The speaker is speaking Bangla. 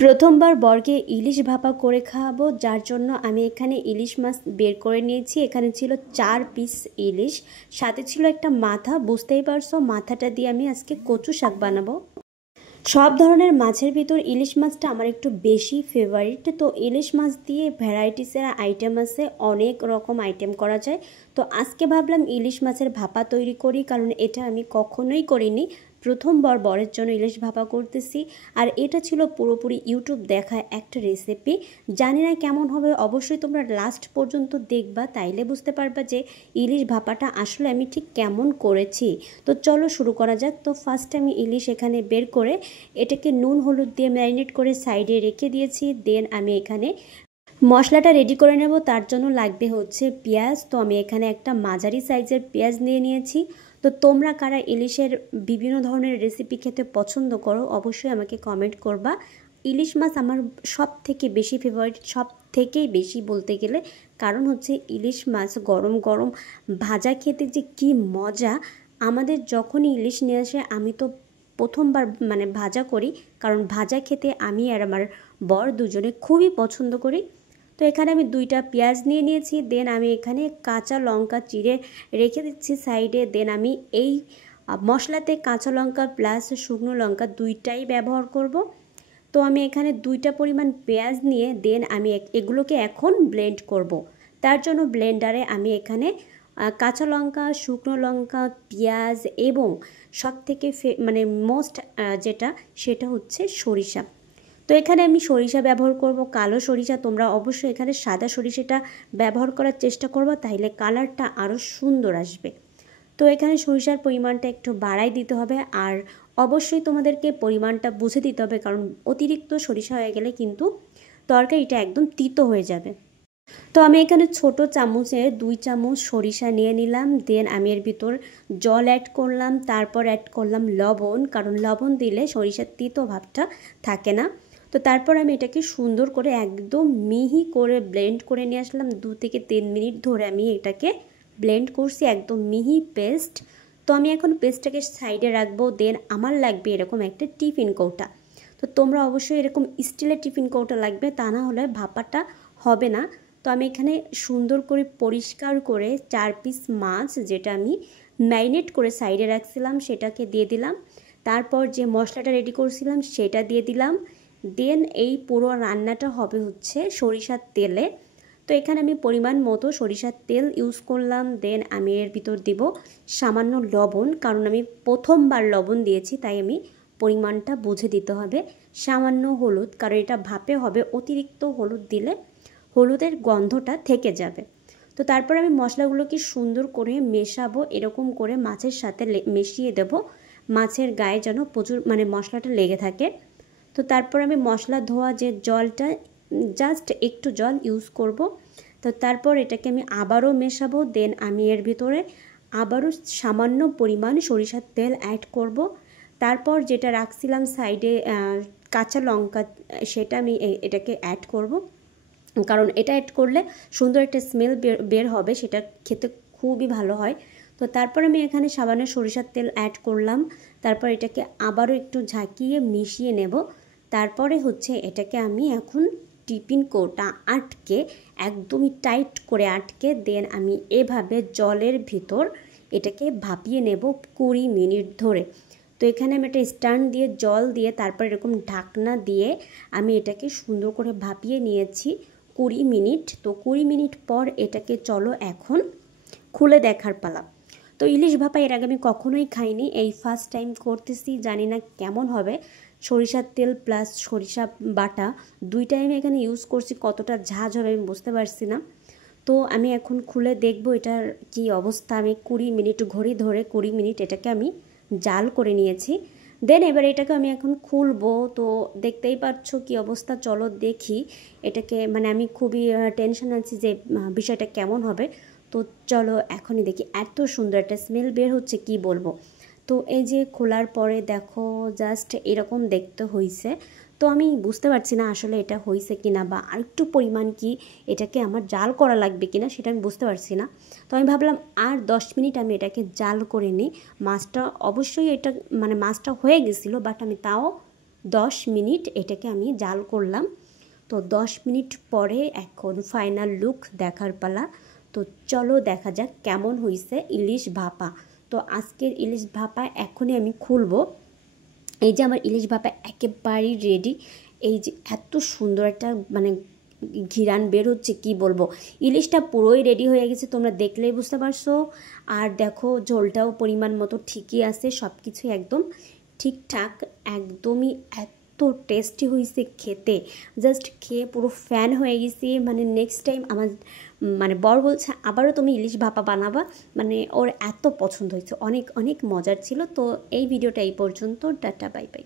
প্রথমবার বরকে ইলিশ ভাপা করে খাওয়াবো, যার জন্য আমি এখানে ইলিশ মাছ বের করে নিয়েছি। এখানে ছিল 4 পিস ইলিশ, সাথে ছিল একটা মাথা। বুঝতেই পারছো, মাথাটা দিয়ে আমি আজকে কচু শাক বানাবো। সব ধরনের মাছের ভিতর ইলিশ মাছটা আমার একটু বেশি ফেভারিট। তো ইলিশ মাছ দিয়ে ভ্যারাইটিসের আইটেম আছে, অনেক রকম আইটেম করা যায়। তো আজকে ভাবলাম ইলিশ মাছের ভাপা তৈরি করি, কারণ এটা আমি কখনোই করিনি। প্রথমবার বরের জন্য ইলিশ ভাপা করতেছি। আর এটা ছিল পুরোপুরি ইউটিউব দেখা একটা রেসিপি। জানি না কেমন হবে, অবশ্যই তোমরা লাস্ট পর্যন্ত দেখবা, তাইলে বুঝতে পারবা যে ইলিশ ভাপাটা আসলে আমি ঠিক কেমন করেছি। তো চলো শুরু করা যাক। তো ফার্স্ট আমি ইলিশ এখানে বের করে এটাকে নুন হলুদ দিয়ে ম্যারিনেট করে সাইডে রেখে দিয়েছি। দেন আমি এখানে মশলাটা রেডি করে নেব। তার জন্য লাগবে হচ্ছে পেঁয়াজ। তো আমি এখানে একটা মাঝারি সাইজের পেঁয়াজ নিয়ে নিয়েছি। তো তোমরা কারা ইলিশের বিভিন্ন ধরনের রেসিপি খেতে পছন্দ করো, অবশ্যই আমাকে কমেন্ট করবা। ইলিশ মাছ আমার সব থেকে বেশি ফেভারিট, সব থেকেই বেশি বলতে গেলে। কারণ হচ্ছে ইলিশ মাছ গরম গরম ভাজা খেতে যে কি মজা। আমাদের যখনই ইলিশ নিয়ে আসে আমি তো প্রথমবার ভাজা করি, কারণ ভাজা খেতে আমি আর আমার বর দুজনে খুবই পছন্দ করি। তো এখানে আমি 2টা পেঁয়াজ নিয়ে নিয়েছি। দেন আমি এখানে কাঁচা লঙ্কা চিড়ে রেখে দিচ্ছি সাইডে। দেন আমি এই মশলাতে কাঁচা লঙ্কা প্লাস শুকনো লঙ্কা দুইটাই ব্যবহার করব। তো আমি এখানে 2টা পরিমাণ পেঁয়াজ নিয়ে দেন আমি এগুলোকে এখন ব্লেন্ড করব। তার জন্য ব্লেন্ডারে আমি এখানে কাঁচা লঙ্কা, শুকনো লঙ্কা, পেঁয়াজ এবং সবথেকে মোস্ট যেটা সেটা হচ্ছে সরিষা। তো এখানে আমি সরিষা ব্যবহার করব, কালো সরিষা। তোমরা অবশ্যই এখানে সাদা সরিষাটা ব্যবহার করার চেষ্টা করবো, তাহলে কালারটা আরও সুন্দর আসবে। তো এখানে সরিষার পরিমাণটা একটু বাড়াই দিতে হবে, আর অবশ্যই তোমাদেরকে পরিমাণটা বুঝে দিতে হবে, কারণ অতিরিক্ত সরিষা হয়ে গেলে কিন্তু তরকারিটা একদম তিতো হয়ে যাবে। তো আমি এখানে ছোট চামচে 2 চামচ সরিষা নিয়ে নিলাম। দেন আমি এর ভিতর জল অ্যাড করলাম, তারপর অ্যাড করলাম লবণ, কারণ লবণ দিলে সরিষার তিতো ভাবটা থাকে না। তো তারপর আমি এটাকে সুন্দর করে একদম মিহি করে ব্লেন্ড করে নিয়ে আসলাম। 2 থেকে 3 মিনিট ধরে আমি এটাকে ব্লেন্ড করছি, একদম মিহি পেস্ট। তো আমি এখন পেস্টটাকে সাইডে রাখবো। দেন আমার লাগবে এরকম একটা টিফিন কৌটা। তো তোমরা অবশ্যই এরকম স্টিলের টিফিন কৌটা লাগবে, তা না হলে ভাপাটা হবে না। তো আমি এখানে সুন্দর করে পরিষ্কার করে 4 পিস মাছ, যেটা আমি ম্যারিনেট করে সাইডে রাখছিলাম, সেটাকে দিয়ে দিলাম। তারপর যে মশলাটা রেডি করছিলাম সেটা দিয়ে দিলাম। দেন এই পুরো রান্নাটা হবে হচ্ছে সরিষার তেলে। তো এখানে আমি পরিমাণ মতো সরিষার তেল ইউজ করলাম। দেন আমি এর ভিতর দিব সামান্য লবণ, কারণ আমি প্রথমবার লবণ দিয়েছি, তাই আমি পরিমাণটা বুঝে দিতে হবে। সামান্য হলুদ, কারণ এটা ভাপে হবে, অতিরিক্ত হলুদ দিলে হলুদের গন্ধটা থেকে যাবে। তো তারপর আমি মশলাগুলোকে সুন্দর করে মেশাবো, এরকম করে মাছের সাথে মিশিয়ে দেব, মাছের গায়ে যেন প্রচুর মশলাটা লেগে থাকে। তো তারপর আমি মশলা ধোয়া যে জলটা, জাস্ট একটু জল ইউজ করব। তো তারপর এটাকে আমি আবারও মেশাবো। দেন আমি এর ভিতরে আবারও সামান্য পরিমাণ সরিষার তেল অ্যাড করব। তারপর যেটা রাখছিলাম সাইডে কাঁচা লঙ্কা, সেটা আমি এটাকে অ্যাড করব, কারণ এটা অ্যাড করলে সুন্দর একটা স্মেল বের হবে, সেটা খেতে খুবই ভালো হয়। তো তারপর আমি এখানে সামান্য সরিষার তেল অ্যাড করলাম। তারপর এটাকে আবারও একটু ঝাঁকিয়ে মিশিয়ে নেব। তারপরে হচ্ছে এটাকে আমি এখন টিফিন কৌটা আটকে, একদমই টাইট করে আটকে, দেন আমি এভাবে জলের ভিতর এটাকে ভাপিয়ে নেব 20 মিনিট ধরে। তো এখানে আমি একটা স্ট্যান্ড দিয়ে জল দিয়ে তারপর এরকম ঢাকনা দিয়ে আমি এটাকে সুন্দর করে ভাপিয়ে নিয়েছি 20 মিনিট। তো 20 মিনিট পর এটাকে চলো এখন খুলে দেখার পালা। তো ইলিশ ভাপা এর আগে আমি কখনোই খাইনি, এই ফার্স্ট টাইম করতেছি, জানি না কেমন হবে। সরিষার তেল প্লাস সরিষা বাটা দুইটাই আমি এখানে ইউজ করছি, কতটা ঝাঁঝ হবে আমি বুঝতে পারছি না। তো আমি এখন খুলে দেখব এটার কি অবস্থা। আমি 20 মিনিট ঘড়ি ধরে 20 মিনিট এটাকে আমি জাল করে নিয়েছি। দেন এবার এটাকে আমি এখন খুলবো। তো দেখতেই পাচ্ছ কি অবস্থা, চলো দেখি এটাকে। আমি খুবই টেনশন আছি যে বিষয়টা কেমন হবে। তো চলো এখনই দেখি, এত সুন্দর একটা স্মেল বের হচ্ছে কি বলবো। তো এই যে খোলার পরে দেখো জাস্ট এরকম দেখতে হয়েছে। তো আমি বুঝতে পারছি না আসলে এটা হয়েছে কিনা, বা আরেকটু পরিমাণ কি এটাকে আমার জাল করা লাগবে কিনা সেটা আমি বুঝতে পারছি না। তো আমি ভাবলাম আর 10 মিনিট আমি এটাকে জাল করে নিই। মাছটা অবশ্যই এটা মাছটা হয়ে গেছিলো, বাট আমি তাও 10 মিনিট এটাকে আমি জাল করলাম। তো 10 মিনিট পরে এখন ফাইনাল লুক দেখার পালা। তো চলো দেখা যাক কেমন হয়েছে ইলিশ ভাপা। তো আজকের ইলিশ ভাপা এখনই আমি খুলবো। এই যে আমার ইলিশ ভাপা একেবারেই রেডি। এই যে এত সুন্দর একটা মানে ঘিরান বের হচ্ছে, কি বলবো। ইলিশটা পুরোই রেডি হয়ে গেছে, তোমরা দেখলেই বুঝতে পারছো। আর দেখো ঝোলটাও পরিমাণ মতো ঠিকই আছে, সব কিছুই একদম ঠিকঠাক, একদমই এত টেস্টি হয়েছে খেতে, জাস্ট খেয়ে পুরো ফ্যান হয়ে গেছি। মানে নেক্সট টাইম আমার মানে বর বলছে আবারও তুমি ইলিশ ভাপা বানাবা, মানে ওর এত পছন্দ হয়েছে, অনেক অনেক মজার ছিল। তো এই ভিডিওটা এই পর্যন্ত, টাটা বাই বাই।